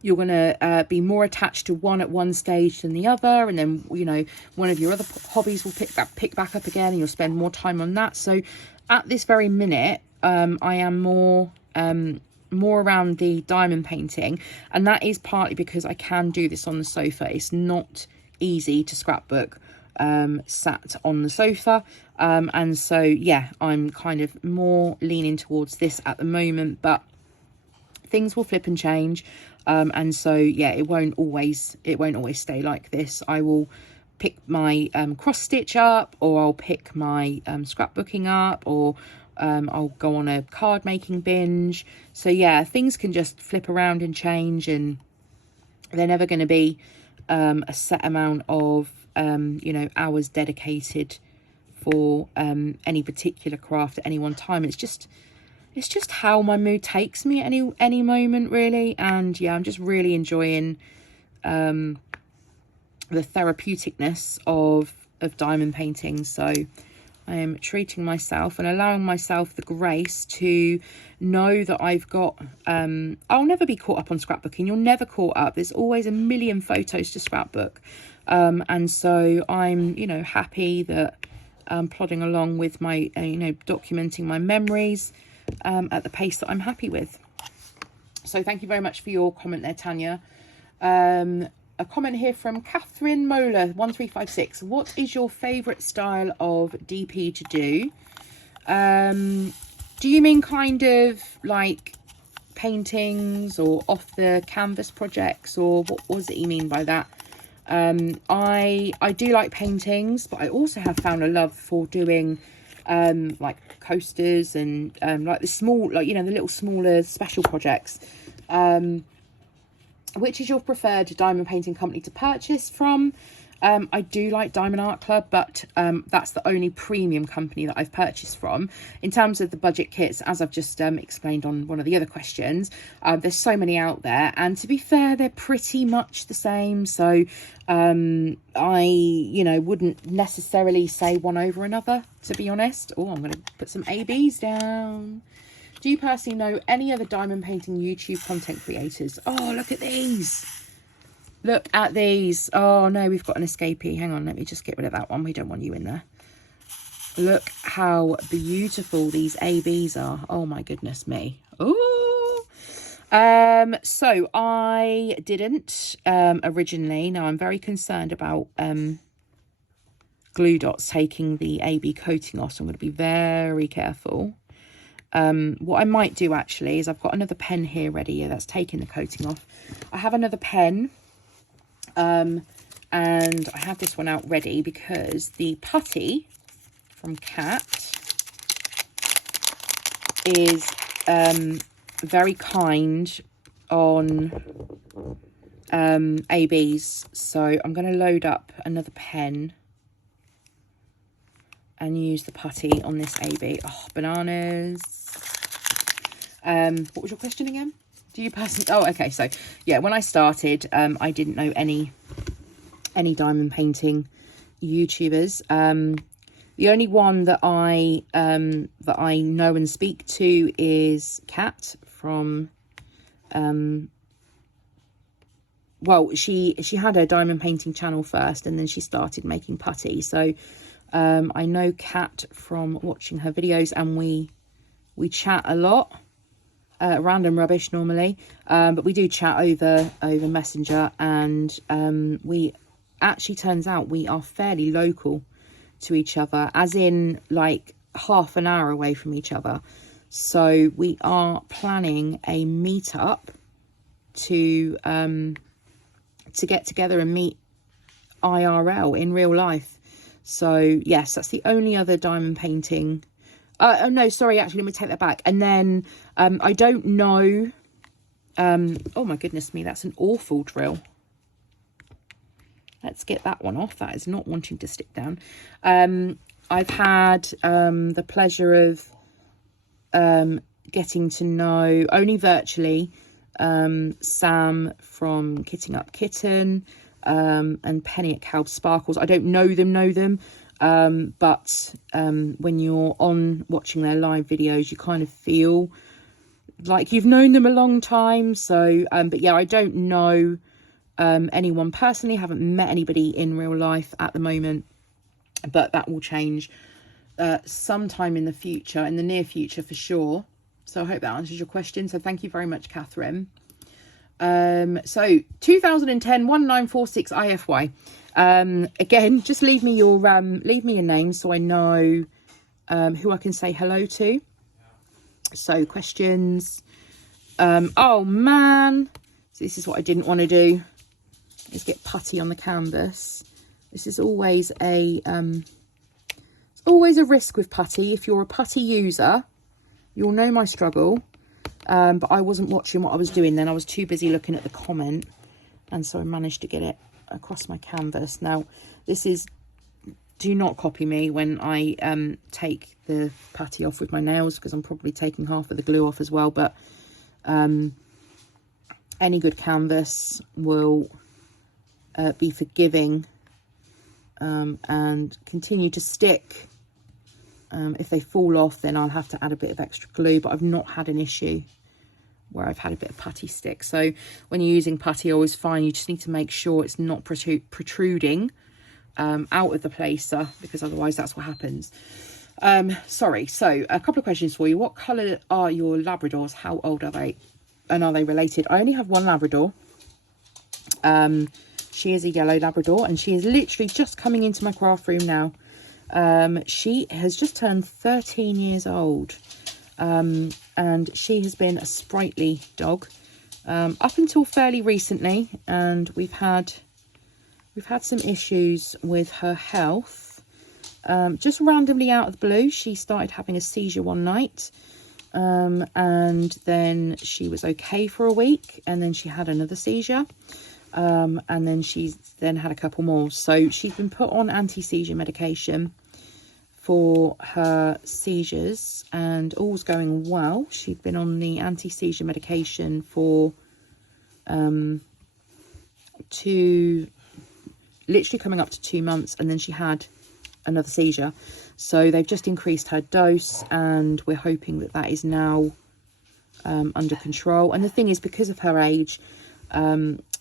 be more attached to one at one stage than the other, and then, you know, one of your other hobbies will pick back up again, and you'll spend more time on that. So at this very minute, I am more around the diamond painting, and that is partly because I can do this on the sofa. It's not easy to scrapbook sat on the sofa, and so yeah, I'm kind of more leaning towards this at the moment, but things will flip and change, and so yeah, it won't always stay like this. I will pick my cross stitch up, or I'll pick my scrapbooking up, or I'll go on a card making binge. So yeah, things can just flip around and change, and they're never going to be a set amount of you know, hours dedicated for any particular craft at any one time. It's just how my mood takes me at any moment, really. And yeah, I'm just really enjoying the therapeuticness of diamond painting. So I am treating myself and allowing myself the grace to know that I've got I'll never be caught up on scrapbooking. You're never caught up. There's always a million photos to scrapbook, and so I'm, you know, happy that I'm plodding along with my you know, documenting my memories at the pace that I'm happy with. So thank you very much for your comment there, Tanya. A comment here from Catherine Mola 1356. What is your favourite style of DP to do? Do you mean kind of like paintings or off the canvas projects, or what was it you mean by that? I do like paintings, but I also have found a love for doing like coasters and like the small, like, you know, the little smaller special projects. Which is your preferred diamond painting company to purchase from? I do like Diamond Art Club, but that's the only premium company that I've purchased from. In terms of the budget kits, as I've just explained on one of the other questions, there's so many out there, and to be fair, they're pretty much the same. So I, you know, wouldn't necessarily say one over another, to be honest. Oh, I'm going to put some ABs down. Do you personally know any other diamond painting YouTube content creators? Oh, look at these. Look at these. Oh, no, we've got an escapee. Hang on, let me just get rid of that one. We don't want you in there. Look how beautiful these ABs are. Oh, my goodness me. Oh. So I didn't originally. Now, I'm very concerned about glue dots taking the AB coating off, so I'm going to be very careful. What I might do actually is I've got another pen here ready. Yeah, that's taking the coating off. I have another pen, and I have this one out ready because the putty from Cat is very kind on ABs. So I'm going to load up another pen and use the putty on this AB. Oh, bananas. What was your question again? Do you personally... Oh, okay. So, yeah, when I started, I didn't know any diamond painting YouTubers. The only one that I know and speak to is Kat from... well, she had a diamond painting channel first, and then she started making putty. So I know Kat from watching her videos, and we chat a lot. Random rubbish normally, but we do chat over Messenger, and we actually, turns out we are fairly local to each other, as in like half an hour away from each other. So we are planning a meetup to get together and meet IRL in real life. So yes, that's the only other diamond painting. Oh no, sorry, actually, let me take that back. And then I don't know. Oh my goodness me, that's an awful drill. Let's get that one off. That is not wanting to stick down. I've had the pleasure of getting to know, only virtually, Sam from Kitting Up Kitten, and Penny at Calb Sparkles. I don't know them, but when you're on watching their live videos, you kind of feel like you've known them a long time. So but yeah, I don't know anyone personally, haven't met anybody in real life at the moment, but that will change sometime in the future, in the near future for sure. So I hope that answers your question. So thank you very much, Catherine. So 2010 1946 IFY. Again, just leave me your name so I know who I can say hello to. So questions. Oh man, so this is what I didn't want to do, is get putty on the canvas. This is always a it's always a risk with putty. If you're a putty user, you'll know my struggle. But I wasn't watching what I was doing then. I was too busy looking at the comment, and so I managed to get it across my canvas. Now this is, do not copy me when I take the putty off with my nails, because I'm probably taking half of the glue off as well. But any good canvas will be forgiving and continue to stick. If they fall off, then I'll have to add a bit of extra glue, but I've not had an issue where I've had a bit of putty stick. So when you're using putty, always fine, you just need to make sure it's not protruding out of the placer, because otherwise that's what happens. Sorry, so a couple of questions for you. What colour are your Labradors? How old are they? And are they related? I only have one Labrador. She is a yellow Labrador, and she is literally just coming into my craft room now. She has just turned 13 years old, and she has been a sprightly dog up until fairly recently, and we've had some issues with her health. Just randomly out of the blue, she started having a seizure one night, and then she was okay for a week, and then she had another seizure. And then she's then had a couple more. So she's been put on anti-seizure medication for her seizures, and all's going well. She'd been on the anti-seizure medication for literally coming up to 2 months, and then she had another seizure. So they've just increased her dose, and we're hoping that that is now under control. And the thing is, because of her age,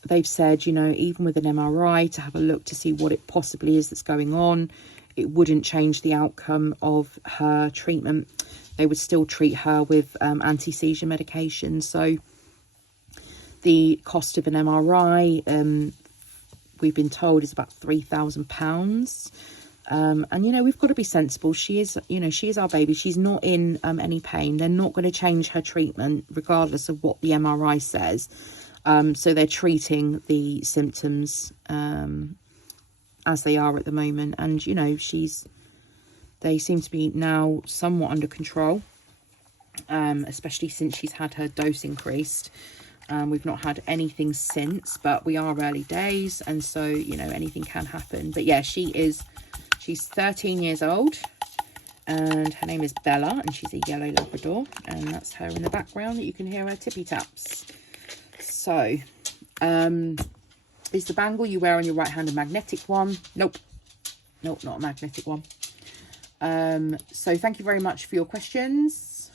they've said, you know, even with an MRI, to have a look to see what it possibly is that's going on, it wouldn't change the outcome of her treatment. They would still treat her with anti-seizure medication. So the cost of an MRI, we've been told, is about £3,000. And, you know, we've got to be sensible. She is, you know, she is our baby. She's not in any pain. They're not going to change her treatment regardless of what the MRI says. So they're treating the symptoms as they are at the moment. And, you know, they seem to be now somewhat under control, especially since she's had her dose increased. We've not had anything since, but we are early days, and so, you know, anything can happen. But yeah, she's 13 years old, and her name is Bella, and she's a yellow Labrador, and that's her in the background that you can hear her tippy taps. So is the bangle you wear on your right hand a magnetic one? Nope, not a magnetic one. So thank you very much for your questions.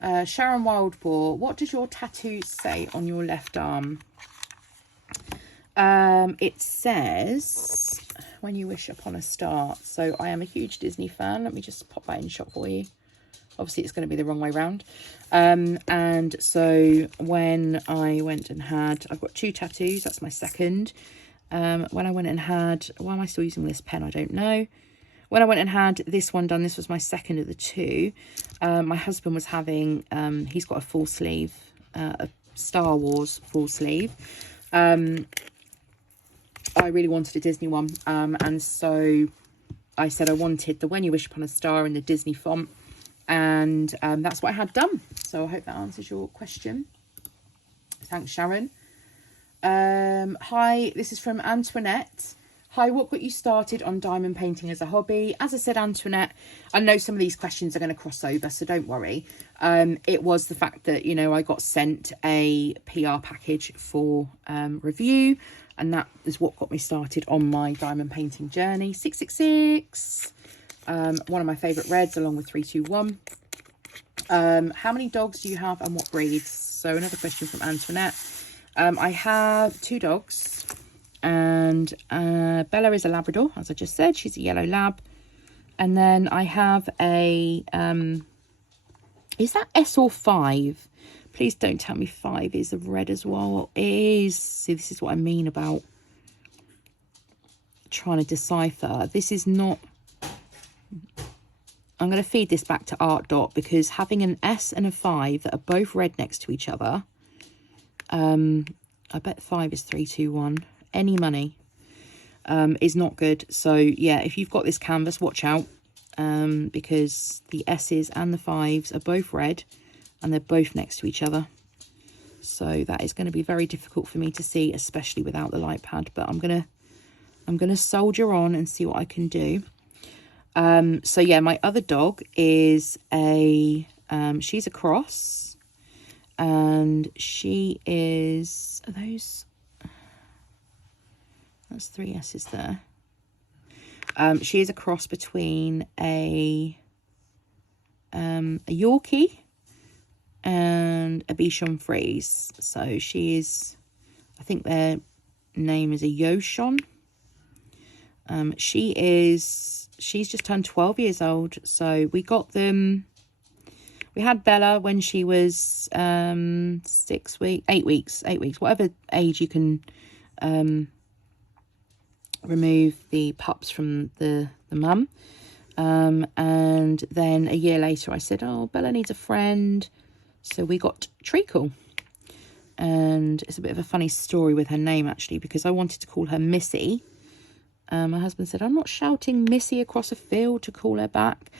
Sharon Wildboar, what does your tattoo say on your left arm? It says, when you wish upon a star. So I am a huge Disney fan. Let me just pop that in shot for you. Obviously it's going to be the wrong way round. And so when I went and had, I've got 2 tattoos, that's my second. When I went and had, why am I still using this pen? I don't know. When I went and had this one done, this was my second of the 2. My husband was having, he's got a full sleeve, a Star Wars full sleeve. I really wanted a Disney one. And so I said I wanted the When You Wish Upon a Star in the Disney font. And that's what I had done. So I hope that answers your question. Thanks, Sharon. Hi, this is from Antoinette. Hi, what got you started on diamond painting as a hobby? As I said, Antoinette, I know some of these questions are going to cross over, so don't worry. It was the fact that, you know, I got sent a PR package for review, and that is what got me started on my diamond painting journey. 666, one of my favourite reds, along with 321. How many dogs do you have and what breeds? So another question from Antoinette. I have 2 dogs. And Bella is a Labrador, as I just said. She's a yellow lab. And then I have a is that S or 5? Please don't tell me 5 is a red as well. It is. See, this is what I mean about trying to decipher. This is not. I'm going to feed this back to Art Dot, because having an S and a 5 that are both red next to each other, I bet 5 is 321. Any money is not good. So yeah, if you've got this canvas, watch out, because the S's and the 5s are both red and they're both next to each other. So that is going to be very difficult for me to see, especially without the light pad, but I'm gonna soldier on and see what I can do. So yeah, my other dog is a she's a cross, and she is, are those, that's 3 S's there. She is a cross between a Yorkie and a Bichon Frise. So she is, I think their name is a Yoshon. She's just turned 12 years old. So we got them, we had Bella when she was 8 weeks, whatever age you can remove the pups from the mum. And then a year later I said, oh, Bella needs a friend. So we got Treacle. And it's a bit of a funny story with her name, actually, because I wanted to call her Missy. My husband said, I'm not shouting Missy across a field to call her back.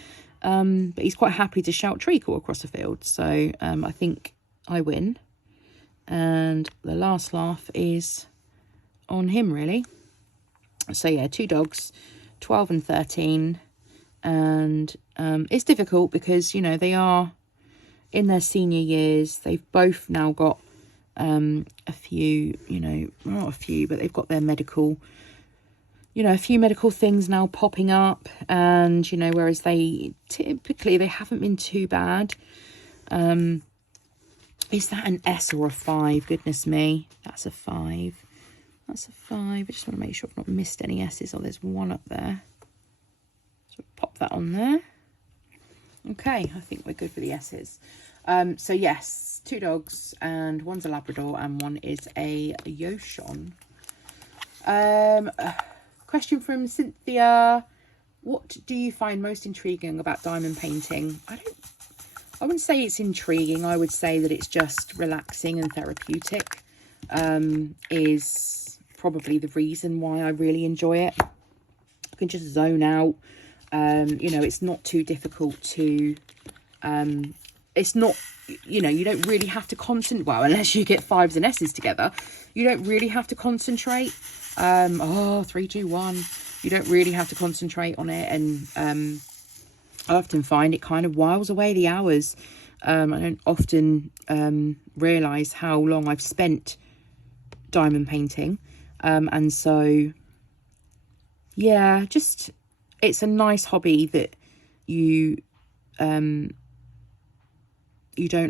But he's quite happy to shout Treacle across a field. So I think I win. And the last laugh is on him, really. So yeah, 2 dogs, 12 and 13. And it's difficult because, you know, they are in their senior years. They've both now got a few, you know, not a few, but they've got their medical, you know, a few medical things now popping up. And, you know, whereas they typically, they haven't been too bad. Is that an S or a 5? Goodness me, that's a 5. That's a 5. I just want to make sure I've not missed any S's. Oh, there's one up there. So pop that on there. Okay, I think we're good for the S's. So yes, 2 dogs, and one's a Labrador and one is a Yoshon. Question from Cynthia. What do you find most intriguing about diamond painting? I wouldn't say it's intriguing. I would say that it's just relaxing and therapeutic. Is probably the reason why I really enjoy it. I can just zone out. You know, it's not too difficult to, it's not, you know, you don't really have to concentrate, well, unless you get 5s and S's together, you don't really have to concentrate. 3, 2, 1, you don't really have to concentrate on it. And I often find it kind of whiles away the hours. I don't often realise how long I've spent diamond painting. And so, yeah, just, it's a nice hobby that you don't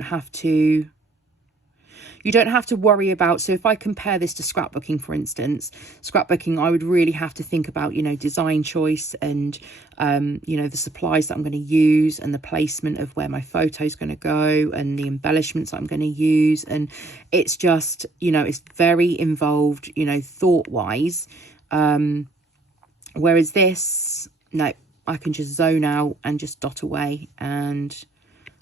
have to worry about. So if I compare this to scrapbooking, for instance, scrapbooking, I would really have to think about, you know, design choice and, you know, the supplies that I'm going to use and the placement of where my photo's going to go and the embellishments I'm going to use. And it's just, you know, it's very involved, you know, thought-wise. Whereas this, no, I can just zone out and just dot away. And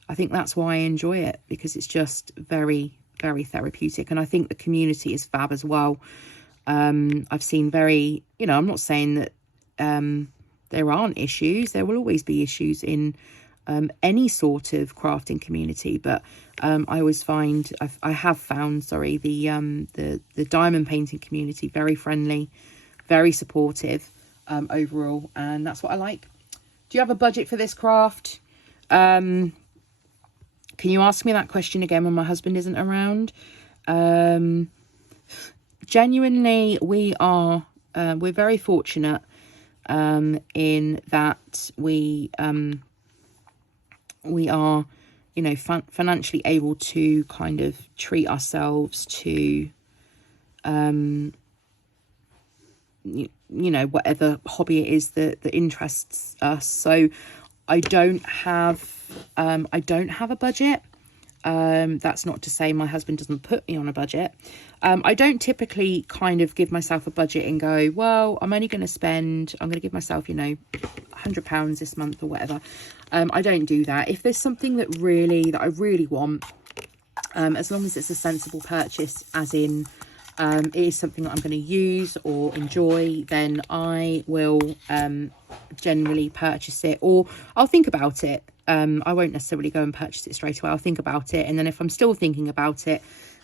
I think that's why I enjoy it, because it's just very, very therapeutic. And I think the community is fab as well. I've seen very, you know, I'm not saying that there aren't issues. There will always be issues in any sort of crafting community, but I always find, I have found, sorry, the diamond painting community very friendly. very supportive overall, and that's what I like. Do you have a budget for this craft? Can you ask me that question again when my husband isn't around? Genuinely, we're very fortunate in that we are, you know, financially able to kind of treat ourselves to, you know, whatever hobby it is that interests us. So I don't have a budget. That's not to say my husband doesn't put me on a budget. I don't typically kind of give myself a budget and go, well, I'm going to give myself, you know, £100 this month or whatever. I don't do that. If there's something that I really want, as long as it's a sensible purchase, as in it is something that I'm going to use or enjoy, then I will generally purchase it, or I'll think about it. I won't necessarily go and purchase it straight away. I'll think about it, and then if I'm still thinking about it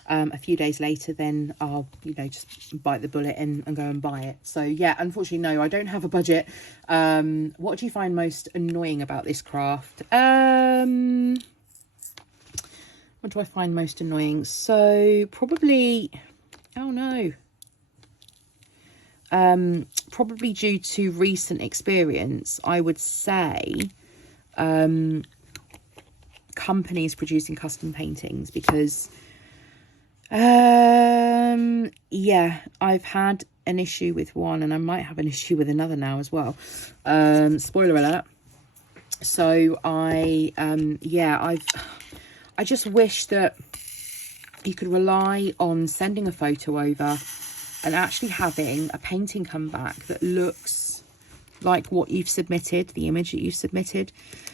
a few days later, then I'll, you know, just bite the bullet and go and buy it. So yeah, unfortunately, no, I don't have a budget. What do you find most annoying about this craft? What do I find most annoying? So probably, oh no, probably due to recent experience, I would say companies producing custom paintings, because yeah, I've had an issue with one, and I might have an issue with another now as well. Spoiler alert. So I just wish that you could rely on sending a photo over and actually having a painting come back that looks like what you've submitted, the image that you've submitted.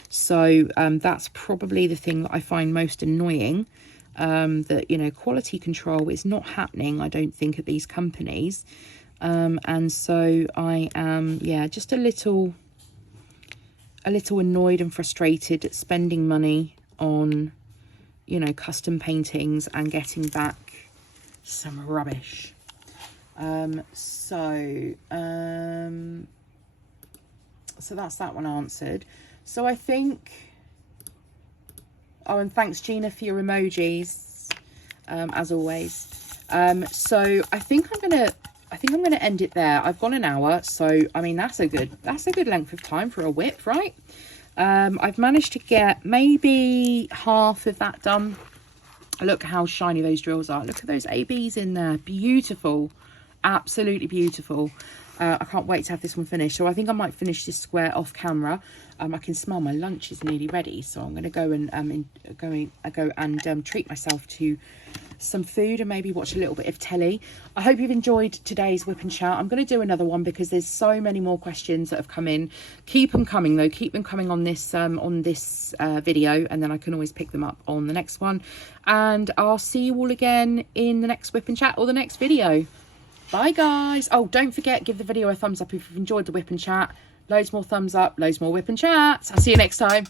So that's probably the thing that I find most annoying, that, you know, quality control is not happening, I don't think, at these companies. And so I am, yeah, just a little annoyed and frustrated at spending money on, you know, custom paintings and getting back some rubbish. So that's that one answered. So I think, oh, and thanks Gina for your emojis, as always. So I think I'm gonna end it there. I've gone an hour, so I mean that's a good length of time for a whip, right? I've managed to get maybe half of that done. Look how shiny those drills are. Look at those ABs in there. Beautiful. Absolutely beautiful. I can't wait to have this one finished. So I think I might finish this square off camera. I can smell my lunch is nearly ready, so I'm going to go and treat myself to some food and maybe watch a little bit of telly. I hope you've enjoyed today's whip and chat. I'm going to do another one because there's so many more questions that have come in. Keep them coming though. Keep them coming on this video, and then I can always pick them up on the next one. And I'll see you all again in the next whip and chat or the next video. Bye guys. Oh, don't forget, give the video a thumbs up if you've enjoyed the whip and chat. Loads more thumbs up, loads more whip and chats. I'll see you next time.